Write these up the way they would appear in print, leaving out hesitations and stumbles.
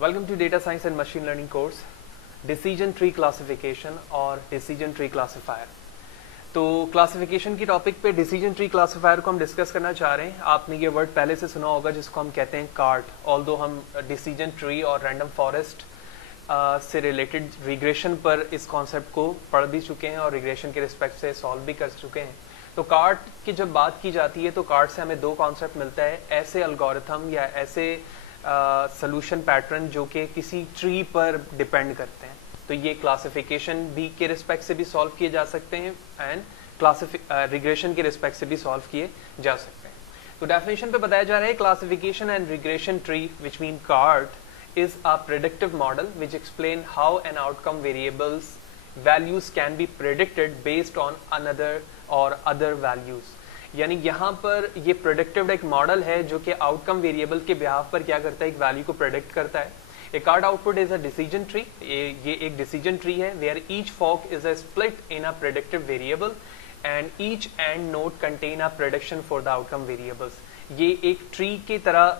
Welcome to data science and machine learning course decision tree classification और decision tree classifier. तो classification की topic पे decision tree classifier को हम discuss करना चाह रहे हैं। आपने ये वर्ड पहले से सुना होगा जिसको हम कहते हैं कार्ट। ऑल्दो हम डिसीजन ट्री और रैंडम फॉरेस्ट से रिलेटेड रिग्रेशन पर इस कॉन्सेप्ट को पढ़ भी चुके हैं और रिग्रेशन के रिस्पेक्ट से सॉल्व भी कर चुके हैं। तो कार्ट की जब बात की जाती है तो कार्ट से हमें दो कॉन्सेप्ट मिलता है, ऐसे एल्गोरिथम या ऐसे सॉल्यूशन पैटर्न जो कि किसी ट्री पर डिपेंड करते हैं। तो ये क्लासिफिकेशन भी के रिस्पेक्ट से भी सॉल्व किए जा सकते हैं एंड रिग्रेशन के रिस्पेक्ट से भी सॉल्व किए जा सकते हैं। तो डेफिनेशन पे बताया जा रहा है classification and regression tree which mean cart is a predictive model which explain how an outcome variables values can be predicted based on another or other values। यानी यहाँ पर ये प्रेडिक्टिव एक मॉडल है जो कि आउटकम वेरिएबल के behalf पर क्या करता है, एक वैल्यू को प्रेडिक्ट करता है। A CART output is a decision tree. ये एक डिसीजन ट्री है where each fork is a split in a predictive variable and each end node contain a prediction for the outcome variables. ये एक tree की तरह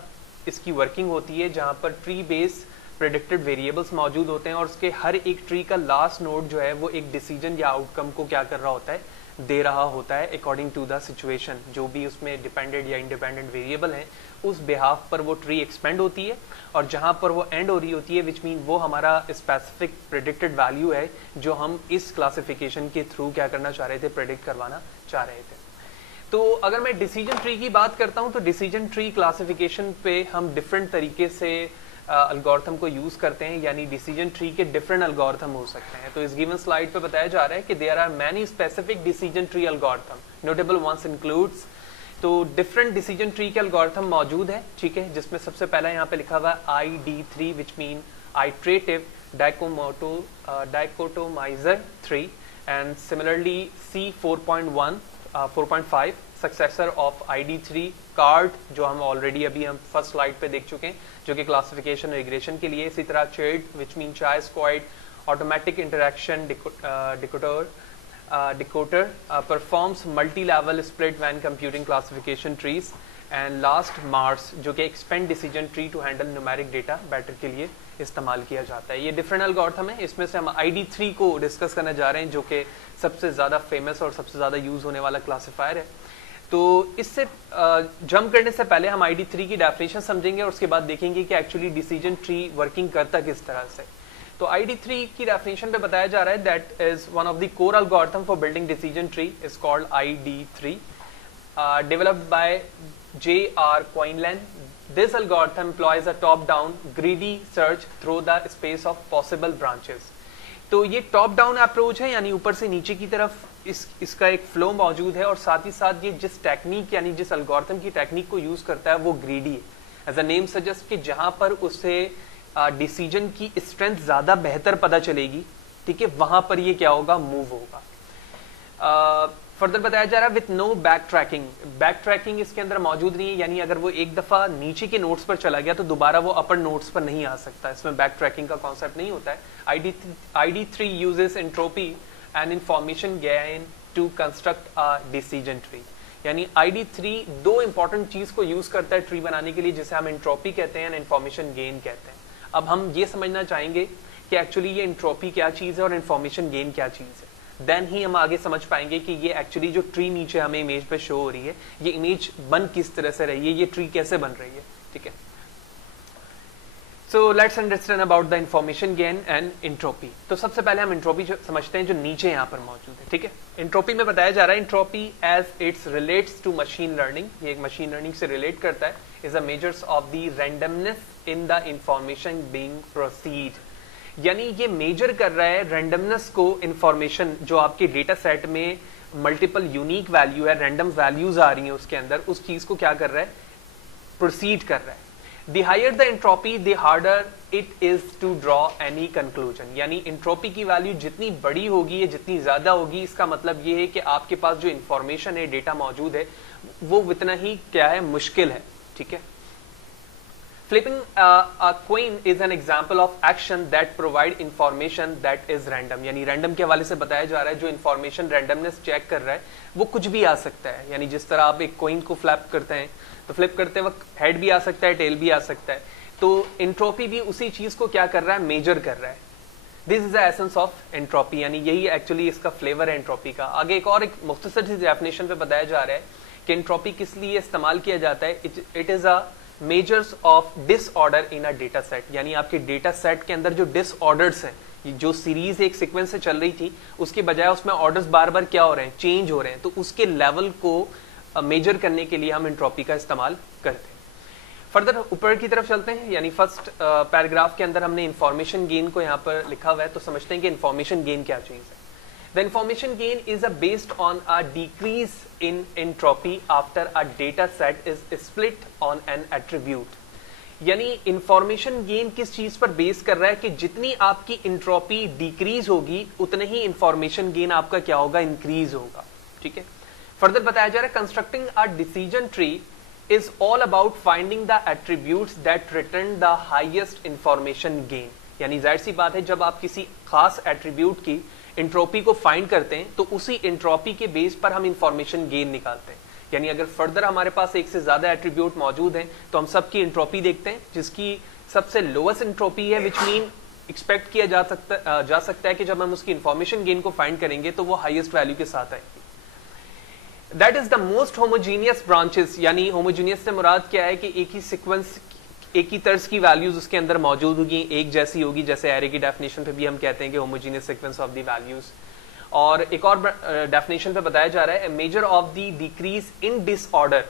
इसकी working होती है जहाँ पर ट्री बेस प्रेडिक्टेड वेरिएबल्स मौजूद होते हैं और उसके हर एक ट्री का लास्ट नोड जो है वो एक डिसीजन या आउटकम को क्या कर रहा होता है, दे रहा होता है अकॉर्डिंग टू द सिचुएशन। जो भी उसमें डिपेंडेंट या इंडिपेंडेंट वेरिएबल है उस बिहाफ पर वो ट्री एक्सपेंड होती है और जहां पर वो एंड हो रही होती है विच मीन वो हमारा स्पेसिफिक प्रेडिक्टेड वैल्यू है जो हम इस क्लासिफिकेशन के थ्रू क्या करना चाह रहे थे, प्रेडिक्ट करवाना चाह रहे थे। तो अगर मैं डिसीजन ट्री की बात करता हूं तो डिसीजन ट्री क्लासिफिकेशन पे हम डिफरेंट तरीके से एल्गोरिथम को यूज करते हैं, यानी डिसीजन ट्री के डिफरेंट एल्गोरिथम हो सकते हैं। तो इस गिवन स्लाइड पे बताया जा रहा है कि there are many specific decision tree algorithm, notable ones includes. तो डिफरेंट डिसीजन ट्री के एल्गोरिथम मौजूद है, ठीक है, जिसमें सबसे पहला यहाँ पे लिखा हुआ है ID3 which mean iterative dichotomiser 3 and similarly C4.1 4.5 successor of ID3 CART जो हम ऑलरेडी अभी हम फर्स्ट स्लाइड पे देख चुके हैं जो कि क्लासिफिकेशन रिग्रेशन के लिए। इसी तरह CHAID which mean chi squared automatic interaction detector performs multi level split when computing classification trees and last MARS जो कि expand decision tree to handle numeric data better के लिए इस्तेमाल किया जाता है। ये डिफरेंट एल्गोरिथम है, इसमें से हम ID3 को डिस्कस करने जा रहे हैं जो कि सबसे ज्यादा फेमस और सबसे ज्यादा यूज होने वाला क्लासिफायर है। तो इससे जंप करने से पहले हम ID3 की डेफिनेशन समझेंगे और उसके बाद देखेंगे कि एक्चुअली डिसीजन ट्री वर्किंग करता किस तरह से। तो ID3 की डेफिनेशन पे बताया जा रहा है that is one of the core algorithm for building decision tree is called ID3 developed by J.R. Quinlan। This algorithm employs a top-down greedy search through the space of possible branches। तो ये top down approach है, यानी ऊपर से नीचे की तरफ इसका एक फ्लो मौजूद है और साथ ही साथ ये जिस टेक्निक यानी जिस एल्गोरिथम की टेक्निक को यूज करता है वो ग्रीडी है। एज अ नेम सजेस्ट कि जहां पर उसे डिसीजन की स्ट्रेंथ ज्यादा बेहतर पता चलेगी, ठीक है, वहां पर ये क्या होगा, मूव होगा। फर्दर बताया जा रहा है with no backtracking. Backtracking इसके अंदर मौजूद नहीं है, यानी अगर वो एक दफा नीचे के नोट्स पर चला गया तो दोबारा वो अपर नोट्स पर नहीं आ सकता। इसमें बैक ट्रैकिंग का कॉन्सेप्ट नहीं होता है। ID3 uses entropy and information gain to construct a decision tree. यानी ID3 दो इंपॉर्टेंट चीज को यूज करता है ट्री बनाने के लिए, जिसे हम एंट्रोपी कहते हैं, इंफॉर्मेशन गेन कहते हैं। अब हम ये समझना चाहेंगे कि एक्चुअली ये एंट्रोपी क्या चीज है और इंफॉर्मेशन गेन क्या चीज है, देन ही हम आगे समझ पाएंगे कि ये एक्चुअली जो ट्री नीचे हमें इमेज पे शो हो रही है ये इमेज बन किस तरह से रही है, ये ट्री कैसे बन रही है, ठीक है। So let's understand about the information gain and entropy. तो सबसे पहले हम एंट्रोपी समझते हैं जो नीचे यहाँ पर मौजूद है, ठीक है। एंट्रोपी में बताया जा रहा है entropy as its relates to machine learning, ये एक मशीन लर्निंग से रिलेट करता है, is a measures of the randomness in the information being proceed. यानी ये मेजर कर रहा है रैंडमनेस को, इंफॉर्मेशन जो आपके डेटा सेट में मल्टीपल यूनिक वैल्यू है, रैंडम वैल्यूज आ रही हैं उसके अंदर, उस चीज को क्या कर रहा है, प्रोसीड कर रहा है। The higher the entropy the harder it is to draw any conclusion. यानी एंट्रोपी की वैल्यू जितनी बड़ी होगी या जितनी ज्यादा होगी, इसका मतलब ये है कि आपके पास जो इंफॉर्मेशन है, डेटा मौजूद है, वो उतना ही क्या है, मुश्किल है, ठीक है। Flipping a coin is an example of action that provide information that is random। यानी रैंडम के हवाले से बताया जा रहा है जो इंफॉर्मेशन रैंडमनेस चेक कर रहा है वो कुछ भी आ सकता है। यानी जिस तरह आप एक कोइन को फ्लिप करते हैं तो फ्लिप करते वक्त हेड भी आ सकता है, टेल भी आ सकता है। तो एंट्रोपी भी उसी चीज को क्या कर रहा है, मेजर कर रहा है। This is the essence of entropy, यानी यही एक्चुअली इसका फ्लेवर है एंट्रोपी का। आगे एक मुख्तसर सी डेफिनेशन पे बताया जा रहा है कि एंट्रोपी किस लिए इस्तेमाल किया जाता है। It is a measures of disorder in a data set, यानी आपके डेटा सेट के अंदर जो डिसऑर्डर्स हैं, जो सीरीज एक सीक्वेंस से चल रही थी उसके बजाय उसमें ऑर्डर्स बार बार क्या हो रहे हैं, चेंज हो रहे हैं, तो उसके लेवल को मेजर करने के लिए हम एंट्रोपी का इस्तेमाल करते हैं। फर्दर ऊपर की तरफ चलते हैं, यानी फर्स्ट पैराग्राफ के अंदर हमने इंफॉर्मेशन गेन को यहाँ पर लिखा हुआ है, तो समझते हैं कि इंफॉर्मेशन गेन क्या चीज है। The information gain is based on a decrease in entropy after a data set is split on an attribute. यानी इंफॉर्मेशन गेन किस चीज पर बेस कर रहा है कि जितनी आपकी एंट्रोपी डिक्रीज होगी उतने ही इंफॉर्मेशन गेन आपका क्या होगा, इंक्रीज होगा। ठीक है, फर्दर बताया जा रहा है constructing a decision tree is all about finding the attributes that return the highest information gain। यानी जाहिर सी बात है जब आप किसी खास एट्रीब्यूट की एंट्रोपी को फाइंड करते हैं तो उसी एंट्रोपी के बेस पर हम इंफॉर्मेशन गेन निकालते हैं। यानी अगर फर्दर हमारे पास एक से ज्यादा एट्रीब्यूट मौजूद हैं तो हम सबकी एंट्रोपी देखते हैं, जिसकी सबसे लोएस्ट एंट्रोपी है, विच मीन एक्सपेक्ट किया जा सकता है कि जब हम उसकी इंफॉर्मेशन गेन को फाइंड करेंगे तो वो हाईएस्ट वैल्यू के साथ आएगी। That is the most homogeneous branches, यानी होमोजीनियस से मुराद क्या है कि एक ही सीक्वेंस, एक ही तर्ज की वैल्यूज उसके अंदर मौजूद होगी, एक जैसी होगी, जैसे एरे की डेफिनेशन पे भी हम कहते हैं कि homogeneous sequence of the values. और एक और डेफिनेशन पे बताया जा रहा है measure of the decrease in disorder,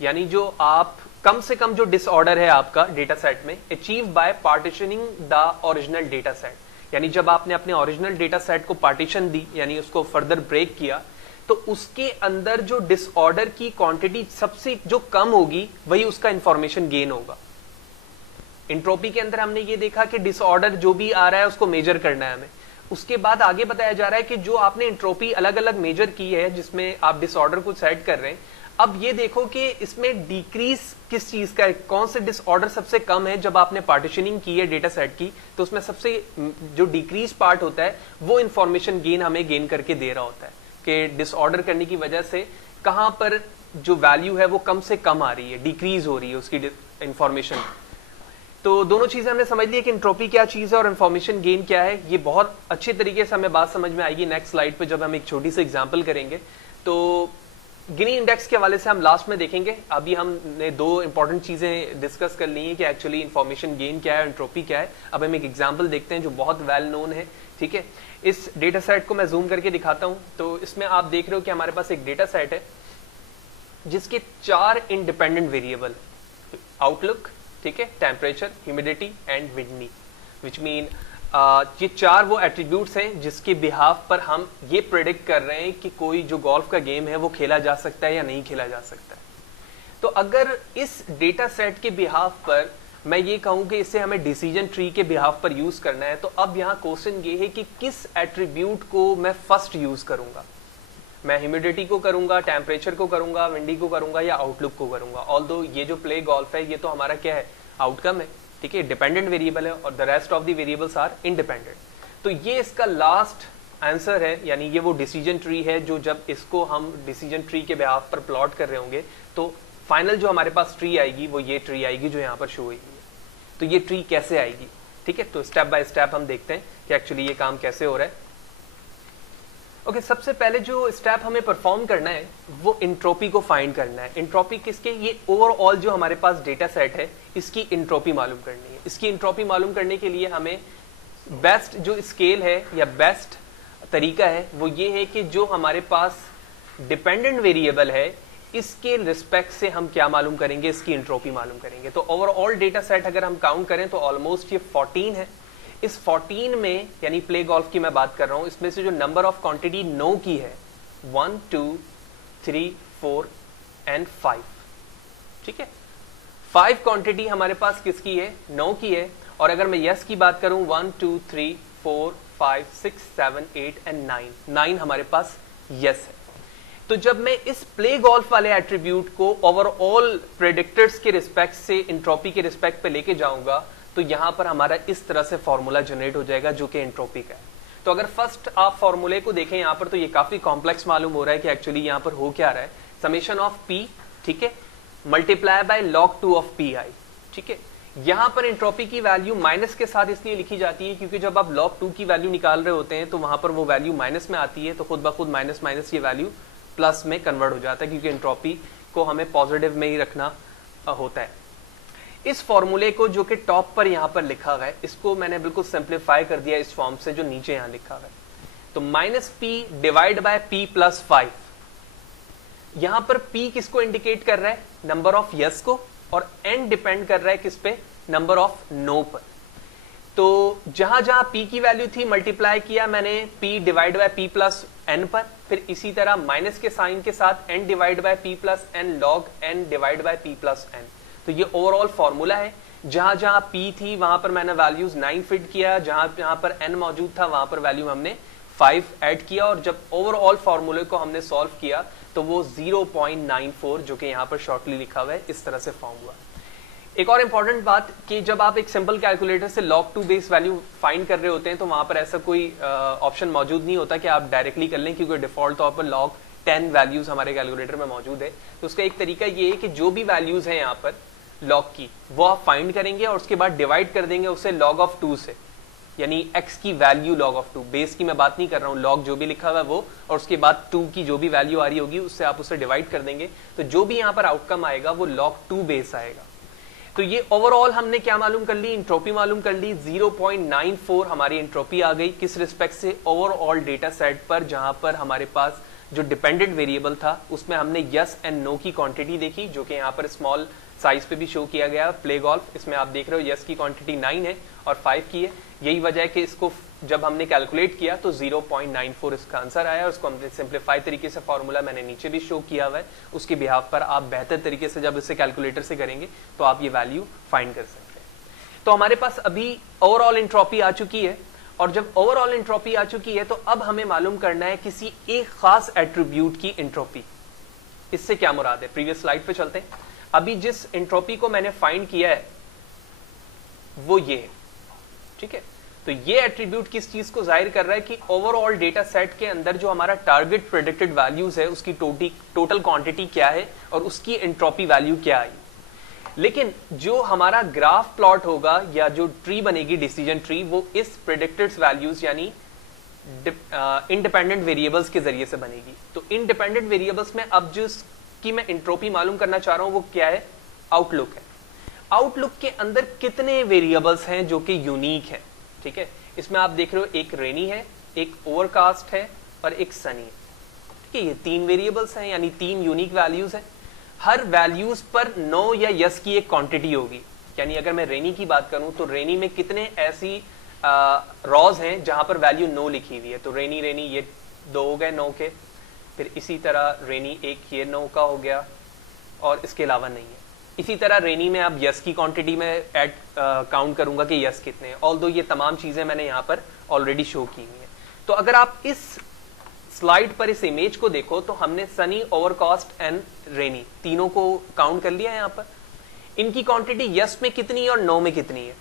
यानी जो आप कम से कम जो डिसऑर्डर है आपका डेटा सेट में achieve by partitioning the original data set. यानी जब आपने अपने ओरिजिनल डेटा सेट को पार्टीशन दी, यानी उसको फर्दर ब्रेक किया, तो उसके अंदर जो डिसऑर्डर की क्वांटिटी सबसे जो कम होगी वही उसका इंफॉर्मेशन गेन होगा। एंट्रोपी के अंदर हमने ये देखा कि डिसऑर्डर जो भी आ रहा है उसको मेजर करना है हमें। उसके बाद आगे बताया जा रहा है कि जो आपने एंट्रोपी अलग अलग मेजर की है जिसमें आप डिसऑर्डर को सेट कर रहे हैं, अब ये देखो कि इसमें डिक्रीज किस चीज का है, कौन से डिसऑर्डर सबसे कम है। जब आपने पार्टीशनिंग की है डेटा सेट की तो उसमें सबसे जो डिक्रीज पार्ट होता है वो इंफॉर्मेशन गेन हमें गेन करके दे रहा होता है कि डिसऑर्डर करने की वजह से कहां पर जो वैल्यू है वो कम से कम आ रही है, डिक्रीज हो रही है उसकी इंफॉर्मेशन। तो दोनों चीजें हमने समझ ली कि एंट्रोपी क्या चीज है और इंफॉर्मेशन गेन क्या है। ये बहुत अच्छे तरीके से हमें बात समझ में आएगी नेक्स्ट स्लाइड पे जब हम एक छोटी सी एग्जांपल करेंगे। तो गिनी इंडेक्स के हवाले से हम लास्ट में देखेंगे। अभी हमने दो इंपॉर्टेंट चीजें डिस्कस कर ली हैं कि एक्चुअली इंफॉर्मेशन गेन क्या है, एंट्रोपी क्या है। अब हम एक एग्जांपल देखते हैं जो बहुत वेल नोन है। ठीक है, इस डेटा सेट को मैं जूम करके दिखाता हूं। तो इसमें आप देख रहे हो कि हमारे पास एक डेटा सेट है जिसके 4 इंडिपेंडेंट वेरिएबल, आउटलुक, ठीक है, temperature, humidity and windy, which mean ये 4 वो एट्रीब्यूट्स हैं जिसके बिहाफ पर हम ये प्रेडिक्ट कर रहे हैं कि कोई जो गोल्फ का गेम है वो खेला जा सकता है या नहीं खेला जा सकता है। तो अगर इस डेटा सेट के बिहाफ पर मैं ये कहूं कि इसे हमें डिसीजन ट्री के बिहाफ पर यूज करना है, तो अब यहाँ क्वेश्चन ये है कि किस एट्रीब्यूट को मैं फर्स्ट यूज करूंगा। मैं ह्यूमिडिटी को करूंगा, टेम्परेचर को करूंगा, विंडी को करूंगा या आउटलुक को करूंगा। ऑल्दो ये जो प्ले गोल्फ है ये तो हमारा क्या है, आउटकम है, ठीक है, डिपेंडेंट वेरिएबल है और the rest of the variables are independent. तो ये इसका लास्ट आंसर है, यानी ये वो डिसीजन ट्री है जो जब इसको हम डिसीजन ट्री के बिहाफ पर प्लॉट कर रहे होंगे तो फाइनल जो हमारे पास ट्री आएगी वो ये ट्री आएगी जो यहाँ पर शो हुई है। तो ये ट्री कैसे आएगी, ठीक है, तो स्टेप बाय स्टेप हम देखते हैं कि एक्चुअली ये काम कैसे हो रहा है। ओके, सबसे पहले जो स्टेप हमें परफॉर्म करना है वो एंट्रोपी को फाइंड करना है। एंट्रोपी किसके, ये ओवरऑल जो हमारे पास डेटा सेट है इसकी एंट्रोपी मालूम करनी है। इसकी एंट्रोपी मालूम करने के लिए हमें बेस्ट जो स्केल है या बेस्ट तरीका है वो ये है कि जो हमारे पास डिपेंडेंट वेरिएबल है इसके रिस्पेक्ट से हम क्या मालूम करेंगे, इसकी एंट्रोपी मालूम करेंगे। तो ओवरऑल डेटा सेट अगर हम काउंट करें तो ऑलमोस्ट ये 14 है। इस 14 में, यानी प्ले गोल्फ की मैं बात कर रहा हूं, इसमें से जो नंबर ऑफ क्वांटिटी 9 की है 1 2 3 4 एंड 5, ठीक है, 5 क्वांटिटी हमारे पास किसकी है, 9 की है। और अगर मैं यस की बात करूं 1 2 3 4 5 6 7 8 एंड 9 हमारे पास यस है। तो जब मैं इस प्ले गोल्फ वाले एट्रीब्यूट को ओवरऑल प्रेडिक्टर्स के रिस्पेक्ट से एंट्रोपी के रिस्पेक्ट पे लेके जाऊंगा तो यहां पर हमारा इस तरह से फॉर्मूला जनरेट हो जाएगा जो कि एंट्रोपी का है। तो अगर फर्स्ट आप फॉर्मूले को देखें यहां पर तो ये काफी कॉम्प्लेक्स मालूम हो रहा है कि एक्चुअली यहां पर हो क्या रहा है, समेशन ऑफ पी, ठीक है, multiply by log 2 of P I, ठीक है। यहां पर एंट्रोपी की वैल्यू माइनस के साथ इसलिए लिखी जाती है क्योंकि जब आप log 2 की वैल्यू निकाल रहे होते हैं तो वहां पर वो वैल्यू माइनस में आती है, तो खुद ब खुद माइनस माइनस ये वैल्यू प्लस में कन्वर्ट हो जाता है क्योंकि एंट्रोपी को हमें पॉजिटिव में ही रखना होता है। इस फॉर्मूले को जो कि टॉप पर यहां पर लिखा हुआ है, इसको मैंने बिल्कुल सिंप्लीफाई कर दिया इस फॉर्म से जो नीचे यहां लिखा हुआ है। तो minus P divide by P plus 5, यहां पर p किसको इंडिकेट कर रहा है? नंबर ऑफ यस को, और n डिपेंड कर रहा है किस पे? नंबर ऑफ नो पर। तो जहां जहां p की वैल्यू थी मल्टीप्लाई किया मैंने p divide by p plus n पर, फिर इसी तरह माइनस के साइन के साथ n divide by p plus n log n divide by p plus n। तो ये ओवरऑल फॉर्मूला है। जहां जहां p थी वहां पर मैंने वैल्यूज 9 फिट किया, जहां जहां पर n मौजूद था वहां पर वैल्यू हमने 5 ऐड किया, और जब ओवरऑल फॉर्मूले को हमने सॉल्व किया तो वो 0.94 जो कि यहाँ पर शॉर्टली लिखा हुआ है इस तरह से फॉर्म हुआ। एक और इंपॉर्टेंट बात कि जब आप एक सिंपल कैलकुलेटर से log 2 बेस वैल्यू फाइंड कर रहे होते हैं तो वहां पर ऐसा कोई ऑप्शन मौजूद नहीं होता कि आप डायरेक्टली कर लें, क्योंकि डिफॉल्ट तौर पर log 10 वैल्यूज हमारे कैलकुलेटर में मौजूद है। तो उसका एक तरीका ये है कि जो भी वैल्यूज हैं यहाँ पर log की वो आप फाइंड करेंगे और उसके बाद डिवाइड कर देंगे उसे log of 2 से, यानी x की वैल्यू log of 2, बेस की मैं बात नहीं कर रहा हूं, log जो भी लिखा हुआ है वो, और उसके बाद 2 की जो भी वैल्यू आ रही होगी उससे आप उसे डिवाइड कर देंगे, तो जो भी यहां पर आउटकम आएगा वो log 2 बेस आएगा। तो ये ओवरऑल हमने क्या मालूम कर ली? एंट्रोपी मालूम कर ली। 0.94 हमारी एंट्रोपी आ गई। किस रिस्पेक्ट से? ओवरऑल डेटा सेट पर, जहां पर हमारे पास जो डिपेंडेंट वेरिएबल था उसमें हमने यस एंड नो की क्वांटिटी देखी, जो कि यहाँ पर स्मॉल साइज पे भी शो किया गया। प्ले गोल्फ, इसमें आप देख रहे हो यस की क्वांटिटी 9 है और 5 की है। यही वजह है कि इसको जब हमने कैलकुलेट किया तो 0.94 इसका आंसर आया। उसको हमने सिंप्लीफाई तरीके से फॉर्मूला मैंने नीचे भी शो किया हुआ है, उसके बिहाफ पर आप बेहतर तरीके से जब इसे कैलकुलेटर से करेंगे तो आप ये वैल्यू फाइंड कर सकते हैं। तो हमारे पास अभी ओवरऑल एंट्रोपी आ चुकी है, और जब ओवरऑल एंट्रोपी आ चुकी है तो अब हमें मालूम करना है किसी एक खास एट्रीब्यूट की एंट्रोपी। इससे क्या मुराद है? प्रीवियस स्लाइड पे चलते हैं। अभी जिस एंट्रोपी को मैंने फाइंड किया है वो ये है, ठीक है। तो ये एट्रीब्यूट किस चीज को जाहिर कर रहा है कि ओवरऑल डेटा सेट के अंदर जो हमारा टारगेट प्रेडिक्टेड वैल्यूज है उसकी टोटल क्वांटिटी क्या है और उसकी एंट्रोपी वैल्यू क्या आई। लेकिन जो हमारा ग्राफ प्लॉट होगा या जो ट्री बनेगी डिसीजन ट्री, वो इस प्रेडिक्टेड वैल्यूज यानी इंडिपेंडेंट वेरिएबल्स के जरिए से बनेगी। तो इंडिपेंडेंट वेरिएबल्स में अब जिसकी मैं एंट्रोपी मालूम करना चाह रहा हूं वो क्या है? आउटलुक है। आउटलुक के अंदर कितने वेरिएबल्स हैं जो कि यूनिक है, ठीक है। इसमें आप देख रहे हो एक रेनी है, एक ओवरकास्ट है और एक सनी है, ठीक है। ये 3 वेरिएबल्स हैं यानी 3 यूनिक वैल्यूज हैं। हर वैल्यूज पर नो या यस की एक क्वांटिटी होगी। यानी अगर मैं रेनी की बात करूं तो रेनी में कितने ऐसी रॉज हैं जहां पर वैल्यू नो लिखी हुई है। तो रेनी रेनी ये 2 हो गए 9 के, फिर इसी तरह रेनी एक ये 9 का हो गया और इसके अलावा नहीं है। इसी तरह रेनी में अब यस की क्वांटिटी में ऐड काउंट करूंगा कि यस कितने हैं, ऑल्दो ये तमाम चीजें मैंने यहां पर ऑलरेडी शो की हुई हैं। तो अगर आप इस स्लाइड पर इस इमेज को देखो तो हमने सनी, ओवरकास्ट एंड रेनी तीनों को काउंट कर लिया है। यहाँ पर इनकी क्वांटिटी यस में कितनी है और नो में कितनी है।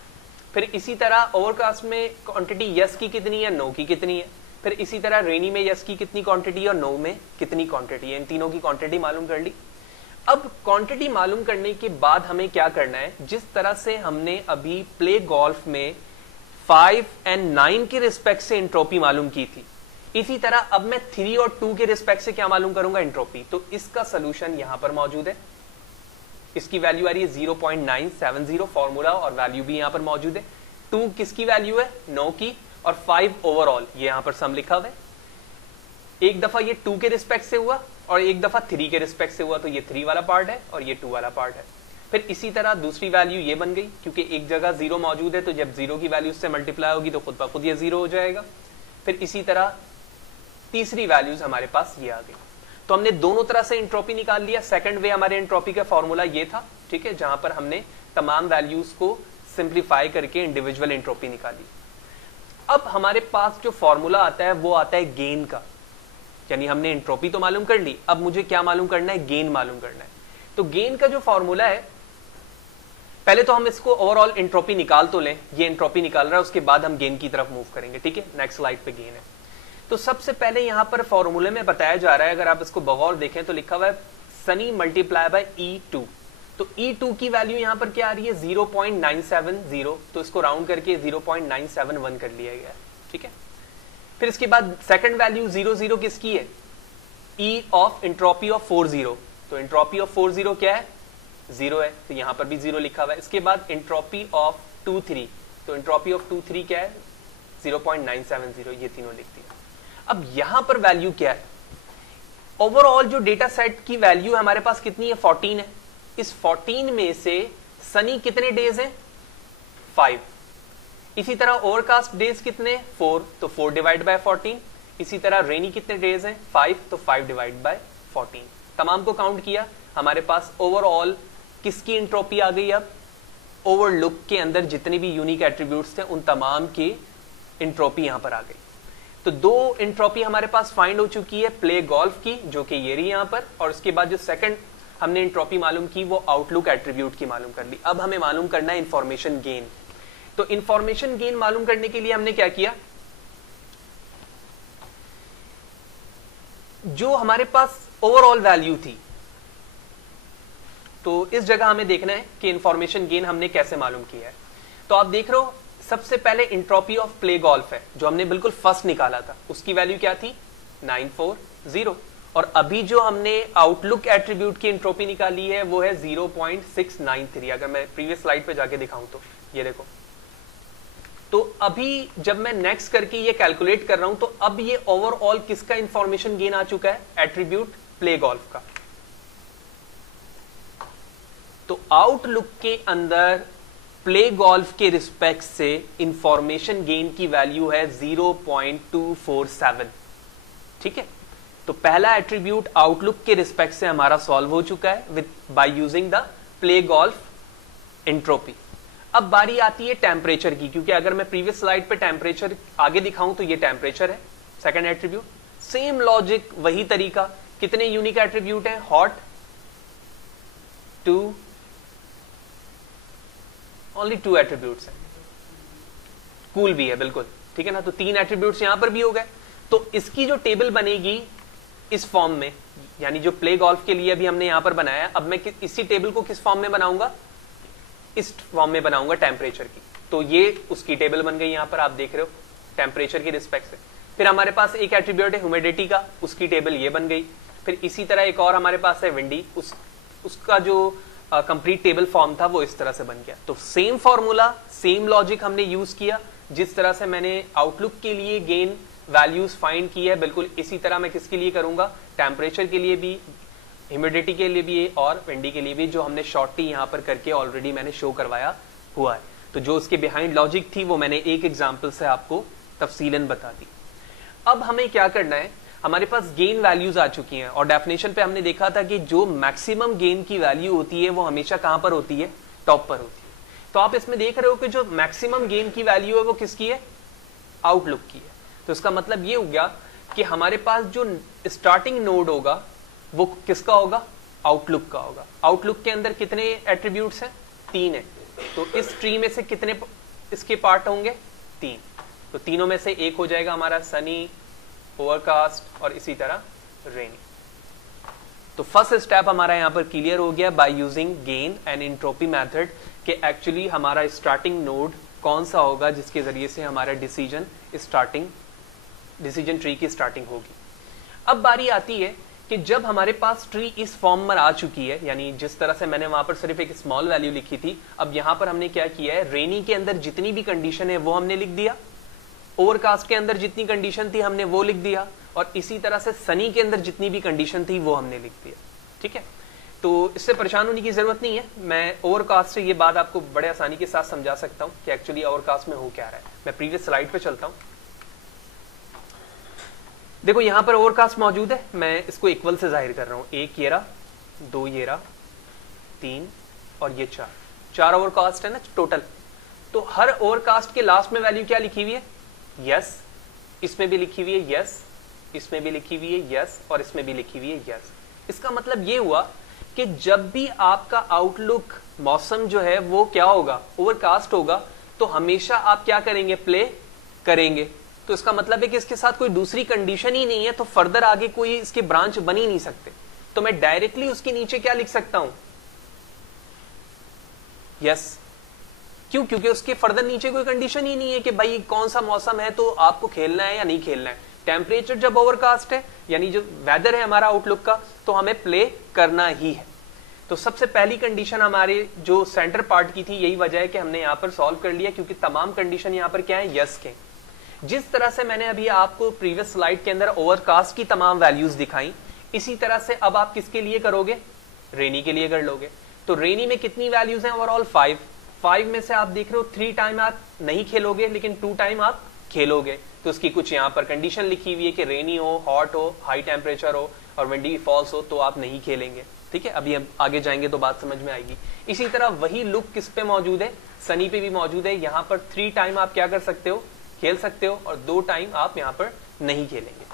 फिर इसी तरह ओवरकास्ट में क्वांटिटी यस की कितनी है, नो की कितनी है। फिर इसी तरह रेनी में यस की कितनी क्वांटिटी है और नो में कितनी क्वांटिटी है। इन तीनों की क्वांटिटी मालूम कर ली। अब क्वांटिटी मालूम करने के बाद हमें क्या करना है? जिस तरह से हमने अभी प्ले गोल्फ में 5 एंड 9 के रिस्पेक्ट से एंट्रोपी मालूम की थी, इसी तरह अब मैं 3 और 2 के रिस्पेक्ट से क्या मालूम करूंगा? एंट्रोपी। तो इसका सोल्यूशन यहां पर मौजूद है। इसकी वैल्यू आ रही है 0.970 फॉर्मूला और वैल्यू भी यहां पर मौजूद है। 2 किसकी वैल्यू है? 9 की, और 5 ओवरऑल ये यहां पर सम लिखा हुआ है। एक दफा ये 2 के रिस्पेक्ट से हुआ और एक दफा 3 के रिस्पेक्ट से हुआ, तो ये 3 वाला पार्ट है और ये 2 वाला पार्ट है। फिर इसी तरह दूसरी वैल्यू ये बन गई, क्योंकि एक जगह 0 मौजूद है तो जब 0 की वैल्यू से मल्टीप्लाई होगी तो खुद ब खुद ये 0 हो जाएगा। फिर इसी तरह तीसरी वैल्यूज हमारे पास ये आ गई। तो हमने दोनों तरह से एंट्रोपी निकाल लिया। सेकंड वे हमारे एंट्रोपी का फॉर्मूला ये था, ठीक है, जहां पर हमने तमाम वैल्यूज को सिंप्लीफाई करके इंडिविजुअल एंट्रोपी निकाली। अब हमारे पास जो फॉर्मूला आता है वो आता है गेन का, यानी हमने एंट्रोपी तो मालूम कर ली, अब मुझे क्या मालूम करना है? गेन मालूम करना है। तो गेन का जो फॉर्मूला है, पहले तो हम इसको ओवरऑल एंट्रोपी निकाल तो लें, ये एंट्रोपी निकाल रहा है, उसके बाद हम गेन की तरफ मूव करेंगे, ठीक है। नेक्स्ट स्लाइड पे गेन है। तो सबसे पहले यहां पर फॉर्मूले में बताया जा रहा है, अगर आप इसको बगौर देखें तो लिखा हुआ है सनी मल्टीप्लाई बाय E2। तो E2 की वैल्यू यहां पर क्या आ रही है 0.970, तो इसको राउंड करके 0.971 कर लिया गया, ठीक है। फिर इसके बाद सेकंड वैल्यू 00 किसकी है, E ऑफ एंट्रोपी ऑफ 40, तो एंट्रोपी ऑफ 40 क्या है 0 है, तो यहां पर भी 0 लिखा हुआ है। इसके बाद एंट्रोपी ऑफ 23, तो एंट्रोपी ऑफ 23 क्या है 0.970, ये तीनों लिख दिया। अब यहां पर वैल्यू क्या है, ओवरऑल जो डेटा सेट की वैल्यू है हमारे पास कितनी है 14 है। इस 14 में से सनी कितने डेज हैं 5, इसी तरह ओवरकास्ट डेज कितने 4, तो 4 डिवाइड बाय 14, इसी तरह रेनी कितने डेज हैं 5, तो 5 डिवाइड बाय 14। तमाम को काउंट किया, हमारे पास ओवरऑल किसकी एंट्रोपी आ गई, अब ओवरलुक के अंदर जितने भी यूनिक एट्रीब्यूट्स थे उन तमाम की एंट्रोपी यहां पर आ गई। तो 2 एंट्रोपी हमारे पास फाइंड हो चुकी है, प्ले गोल्फ की जो कि ये रही यहां पर, और उसके बाद जो सेकंड हमने एंट्रोपी मालूम की वो आउटलुक एट्रीब्यूट की मालूम कर ली। अब हमें मालूम करना है इंफॉर्मेशन गेन। तो इंफॉर्मेशन गेन मालूम करने के लिए हमने क्या किया, जो हमारे पास ओवरऑल वैल्यू थी, तो इस जगह हमें देखना है कि इंफॉर्मेशन गेन हमने कैसे मालूम किया है। तो आप देख रहे हो सबसे पहले एंट्रोपी ऑफ प्ले गोल्फ है जो हमने बिल्कुल फर्स्ट निकाला था, उसकी वैल्यू क्या थी 940, और अभी जो हमने आउटलुक एट्रीब्यूट की एंट्रोपी निकाली है वो है 0.693। अगर मैं प्रीवियस स्लाइड पे जाके दिखाऊं तो ये देखो, तो अभी जब मैं नेक्स्ट करके ये कैलकुलेट कर रहा हूं तो अब ये ओवरऑल किसका इंफॉर्मेशन गेन आ चुका है, एट्रीब्यूट प्ले गोल्फ का। तो आउटलुक के अंदर प्ले गोल्फ के रिस्पेक्ट से इंफॉर्मेशन गेन की वैल्यू है 0.247, ठीक है। तो पहला एट्रीब्यूट आउटलुक के रिस्पेक्ट से हमारा सॉल्व हो चुका है with by using the play golf entropy. अब बारी आती है टेम्परेचर की, क्योंकि अगर मैं प्रीवियस स्लाइड पे टेम्परेचर आगे दिखाऊं तो ये टेम्परेचर है सेकंड एट्रीब्यूट। सेम लॉजिक, वही तरीका, कितने यूनिक एट्रीब्यूट हैं, हॉट 2, ओनली 2 एट्रीब्यूट्स हैं, कूल भी है बिल्कुल, ठीक है ना। तो 3 एट्रीब्यूट्स यहां पर भी हो गए। तो इसकी जो टेबल बनेगी इस फॉर्म में, यानी जो प्ले गोल्फ के लिए अभी हमने यहां पर बनाया, अब मैं इसी टेबल को किस फॉर्म में बनाऊंगा, इस फॉर्म में बनाऊंगा टेम्परेचर की। तो ये उसकी टेबल बन गई, यहां पर आप देख रहे हो टेम्परेचर के रिस्पेक्ट से। फिर हमारे पास एक एट्रीब्यूट है ह्यूमिडिटी का, उसकी टेबल ये बन गई। फिर इसी तरह एक और हमारे पास है विंडी, उसका जो कंप्लीट टेबल फॉर्म था वो इस तरह से बन गया। तो सेम फॉर्मूला, सेम लॉजिक हमने यूज किया, जिस तरह से मैंने आउटलुक के लिए गेन वैल्यूज फाइंड की है, बिल्कुल इसी तरह मैं किसके लिए करूंगा, टेम्परेचर के लिए भी, ह्यूमिडिटी के लिए भी और विंडी के लिए भी, जो हमने शॉर्टली यहां पर करके ऑलरेडी मैंने शो करवाया हुआ है। तो जो उसके बिहाइंड लॉजिक थी वो मैंने एक एग्जाम्पल से आपको तफसीलन बता दी। अब हमें क्या करना है, हमारे पास गेन वैल्यूज आ चुकी हैं, और डेफिनेशन पे हमने देखा था कि जो मैक्सिमम गेन की वैल्यू होती है वो हमेशा कहां पर होती है, टॉप पर होती है। तो आप इसमें देख रहे हो कि जो मैक्सिमम गेन की वैल्यू है वो किसकी है, आउटलुक की है। तो इसका मतलब ये हो गया कि हमारे पास जो स्टार्टिंग नोड होगा वो किसका होगा, आउटलुक का होगा। आउटलुक के अंदर कितने एट्रीब्यूट्स हैं, 3 है। तो इस ट्री में से कितने इसके पार्ट होंगे, 3। तो तीनों में से एक हो जाएगा हमारा सनी, ओवरकास्ट और इसी तरह रेनी। तो फर्स्ट स्टेप हमारा यहां पर क्लियर हो गया by using gain and entropy method कि एक्चुअली हमारा स्टार्टिंग नोड कौन सा होगा जिसके जरिए से हमारा डिसीजन ट्री की स्टार्टिंग होगी। अब बारी आती है कि जब हमारे पास ट्री इस फॉर्म में आ चुकी है, यानी जिस तरह से मैंने वहां पर सिर्फ एक स्मॉल वैल्यू लिखी थी, अब यहां पर हमने क्या किया है, रेनी के अंदर जितनी भी कंडीशन है वो हमने लिख दिया, ओवरकास्ट के अंदर जितनी कंडीशन थी हमने वो लिख दिया, और इसी तरह से सनी के अंदर जितनी भी कंडीशन थी वो हमने लिख दिया, ठीक है। तो इससे परेशान होने की जरूरत नहीं है, मैं ओवरकास्ट से ये बात आपको बड़े आसानी के साथ समझा सकता हूं कि एक्चुअली ओवरकास्ट में हो क्या रहा है। मैं प्रीवियस स्लाइड पे चलता हूं। देखो यहां पर ओवरकास्ट मौजूद है, मैं इसको इक्वल से जाहिर कर रहा हूं, 1 ये रहा, 2 ये रहा, 3 और ये 4 ओवरकास्ट है ना टोटल। तो हर ओवरकास्ट के लास्ट में वैल्यू क्या लिखी हुई है, यस, इसमें भी लिखी हुई है यस, इसमें भी लिखी हुई है यस, और इसमें भी लिखी हुई है यस। इसका मतलब ये हुआ कि जब भी आपका आउटलुक मौसम जो है वो क्या होगा, ओवरकास्ट होगा, तो हमेशा आप क्या करेंगे, प्ले करेंगे। तो इसका मतलब है कि इसके साथ कोई दूसरी कंडीशन ही नहीं है, तो फर्दर आगे कोई इसके ब्रांच बन ही नहीं सकते। तो मैं डायरेक्टली उसके नीचे क्या लिख सकता हूं, यस। क्यों? क्योंकि उसके फर्दर नीचे कोई कंडीशन ही नहीं है कि भाई कौन सा मौसम है तो आपको खेलना है या नहीं खेलना है। टेम्परेचर जब ओवरकास्ट है यानी जो वेदर है हमारा आउटलुक का, तो हमें प्ले करना ही है। तो सबसे पहली कंडीशन हमारे जो सेंटर पार्ट की थी, यही वजह है कि हमने यहाँ पर सॉल्व कर लिया, क्योंकि तमाम कंडीशन यहाँ पर क्या है, यस के। जिस तरह से मैंने अभी आपको प्रीवियस स्लाइड के अंदर ओवरकास्ट की तमाम वैल्यूज दिखाई, इसी तरह से अब आप किसके लिए करोगे, रेनी के लिए कर लोगे। तो रेनी में कितनी वैल्यूज हैं ओवरऑल, 5 में से आप देख रहे हो 3 टाइम आप नहीं खेलोगे, लेकिन 2 टाइम आप खेलोगे। तो उसकी कुछ यहाँ पर कंडीशन लिखी हुई है कि रेनी हो, हॉट हो, हाई टेम्परेचर हो और विंडी फॉल्स हो तो आप नहीं खेलेंगे। ठीक है, अभी हम आगे जाएंगे तो बात समझ में आएगी। इसी तरह वही लुक किस पे मौजूद है, सनी पे भी मौजूद है। यहाँ पर 3 टाइम आप क्या कर सकते हो, खेल सकते हो, और 2 टाइम आप यहाँ पर नहीं खेलेंगे।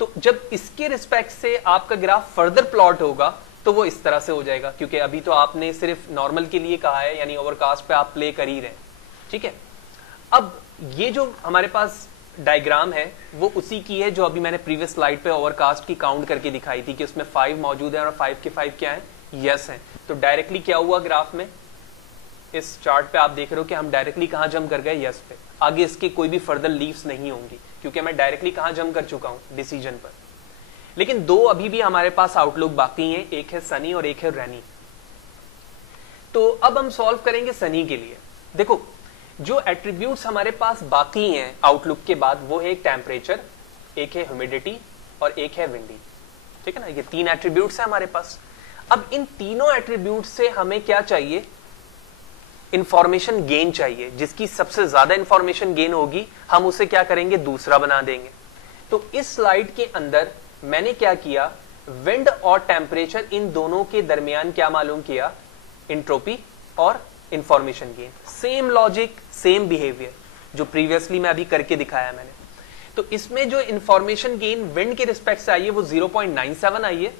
तो जब इसके रिस्पेक्ट से आपका ग्राफ फर्दर प्लॉट होगा तो वो इस तरह से हो जाएगा, क्योंकि अभी तो आपने सिर्फ नॉर्मल के लिए कहा है, यानी ओवरकास्ट पे आप प्ले कर ही रहे हैं। ठीक है, अब ये जो हमारे पास डायग्राम है वो उसी की है जो अभी मैंने प्रीवियस स्लाइड पे ओवरकास्ट की काउंट करके दिखाई थी कि उसमें 5 मौजूद है और 5 के 5 क्या है, यस है। तो डायरेक्टली क्या हुआ ग्राफ में, इस चार्ट पे आप देख रहे हो कि हम डायरेक्टली कहां जंप कर गए, यस पे। आगे इसके कोई भी फर्दर लीव्स नहीं होंगी, क्योंकि मैं डायरेक्टली कहां जंप कर चुका हूं, डिसीजन पर। लेकिन 2 अभी भी हमारे पास आउटलुक बाकी हैं, एक है सनी और एक है रेनी। तो अब हम सॉल्व करेंगे सनी के लिए। देखो, जो एट्रीब्यूट्स हमारे पास बाकी हैं आउटलुक के बाद, वो है एक टेम्परेचर, एक है ह्यूमिडिटी और एक है विंडी। ठीक है ना, ये 3 एट्रीब्यूट्स हैं हमारे पास। अब इन तीनों एट्रीब्यूट्स से हमें क्या चाहिए, इंफॉर्मेशन गेन चाहिए। जिसकी सबसे ज्यादा इंफॉर्मेशन गेन होगी हम उसे क्या करेंगे, दूसरा बना देंगे। तो इस स्लाइड के अंदर मैंने क्या किया, विंड और टेम्परेचर इन दोनों के दरमियान क्या मालूम किया, एंट्रोपी और information gain. Same logic, same behaviour जो प्रीवियसली मैं अभी करके दिखाया मैंने। तो इसमें जो इंफॉर्मेशन गेन विंड के रिस्पेक्ट से आई है वो 0.97 आई है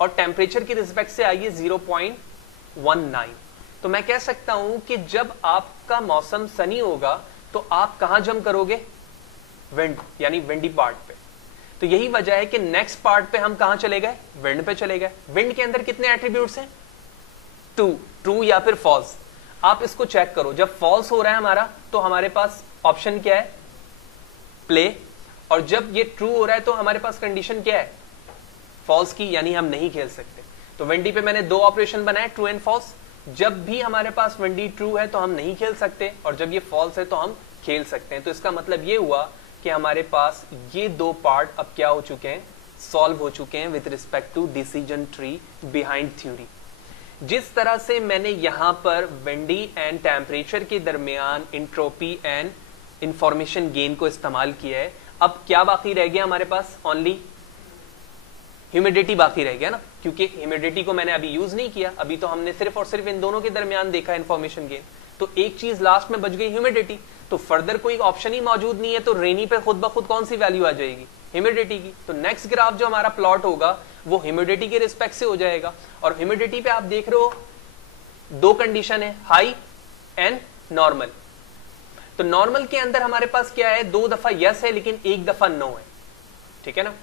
और टेम्परेचर के रिस्पेक्ट से आई है 0.19। तो मैं कह सकता हूं कि जब आपका मौसम सनी होगा तो आप कहां जंप करोगे, विंड, यानी विंडी पार्ट पे। तो यही वजह है कि नेक्स्ट पार्ट पे हम कहां चले गए, विंड पे चले गए। विंड के अंदर कितने एट्रीब्यूट्स हैं, 2, ट्रू या फिर फॉल्स। आप इसको चेक करो, जब फॉल्स हो रहा है हमारा तो हमारे पास ऑप्शन क्या है, प्ले, और जब ये ट्रू हो रहा है तो हमारे पास कंडीशन क्या है, फॉल्स की, यानी हम नहीं खेल सकते। तो विंडी पे मैंने 2 ऑपरेशन बनाए, ट्रू एंड फॉल्स। जब भी हमारे पास विंडी ट्रू है तो हम नहीं खेल सकते, और जब ये फॉल्स है तो हम खेल सकते हैं। तो इसका मतलब ये हुआ कि हमारे पास ये 2 पार्ट अब क्या हो चुके हैं, सॉल्व हो चुके हैं with respect to decision tree behind theory. जिस तरह से मैंने यहां पर विंडी एंड टेम्परेचर के दरमियान एंट्रोपी एंड इंफॉर्मेशन गेन को इस्तेमाल किया है, अब क्या बाकी रह गया हमारे पास, ओनली ह्यूमिडिटी बाकी रह गया ना, क्योंकि ह्यूमिडिटी को मैंने अभी यूज नहीं किया, अभी तो हमने सिर्फ और सिर्फ इन दोनों के दरमियान देखा इंफॉर्मेशन गेन। तो एक चीज लास्ट में बच गई, ह्यूमिडिटी। तो फर्दर कोई ऑप्शन ही मौजूद नहीं है, तो रेनी पे खुद ब खुद कौन सी वैल्यू आ जाएगी, ह्यूमिडिटी की। तो नेक्स्ट ग्राफ जो हमारा प्लॉट होगा वो ह्यूमिडिटी के रिस्पेक्ट से हो जाएगा। और ह्यूमिडिटी पे आप देख रहे हो 2 कंडीशन है, हाई एंड नॉर्मल। तो नॉर्मल के अंदर हमारे पास क्या है, 2 दफा यस है लेकिन 1 दफा नो है। ठीक है ना,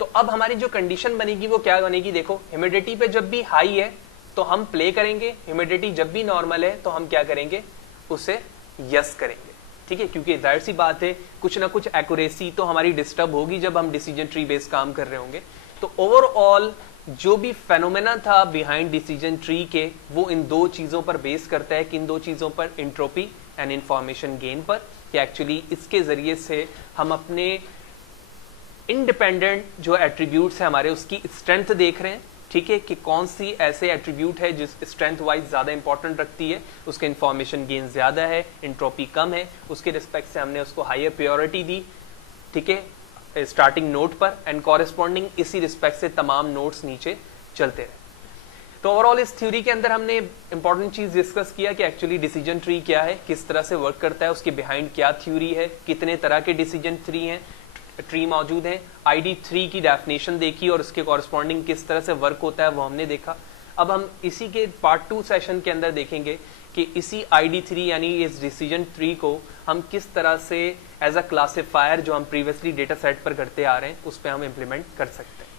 तो अब हमारी जो कंडीशन बनेगी वो क्या बनेगी, देखो, ह्यूमिडिटी पे जब भी हाई है तो हम प्ले करेंगे, ह्यूमिडिटी जब भी नॉर्मल है तो हम क्या करेंगे, उसे यस करेंगे। ठीक है, क्योंकि जाहिर सी बात है कुछ ना कुछ एक्यूरेसी तो हमारी डिस्टर्ब होगी जब हम डिसीजन ट्री बेस्ड काम कर रहे होंगे। तो ओवरऑल जो भी फेनोमेना था बिहाइंड डिसीजन ट्री के, वो इन 2 चीजों पर बेस करता है, कि इन 2 चीजों पर, एंट्रोपी एंड इंफॉर्मेशन गेन पर, कि एक्चुअली इसके जरिए से हम अपने इंडिपेंडेंट जो एट्रीब्यूट्स है हमारे, उसकी स्ट्रेंथ देख रहे हैं। ठीक है, कि कौन सी ऐसे एट्रीब्यूट है जिस स्ट्रेंथ वाइज ज्यादा इंपॉर्टेंट रखती है, उसके इंफॉर्मेशन गेन ज्यादा है, एंट्रोपी कम है, उसके रिस्पेक्ट से हमने उसको हायर प्रायोरिटी दी। ठीक है, स्टार्टिंग नोट पर, एंड कॉरेस्पॉन्डिंग इसी रिस्पेक्ट से तमाम नोट्स नीचे चलते रहे। तो ओवरऑल इस थ्योरी के अंदर हमने इंपॉर्टेंट चीज डिस्कस किया कि एक्चुअली डिसीजन ट्री क्या है, किस तरह से वर्क करता है, उसके बिहाइंड क्या थ्योरी है, कितने तरह के डिसीजन ट्री मौजूद हैं, ID3 की डेफिनेशन देखी और उसके कॉरेस्पॉन्डिंग किस तरह से वर्क होता है वो हमने देखा। अब हम इसी के पार्ट 2 सेशन के अंदर देखेंगे कि इसी ID3 यानी इस डिसीजन ट्री को हम किस तरह से एज अ क्लासिफायर जो हम प्रीवियसली डेटा सेट पर करते आ रहे हैं उस पर हम इम्प्लीमेंट कर सकते हैं।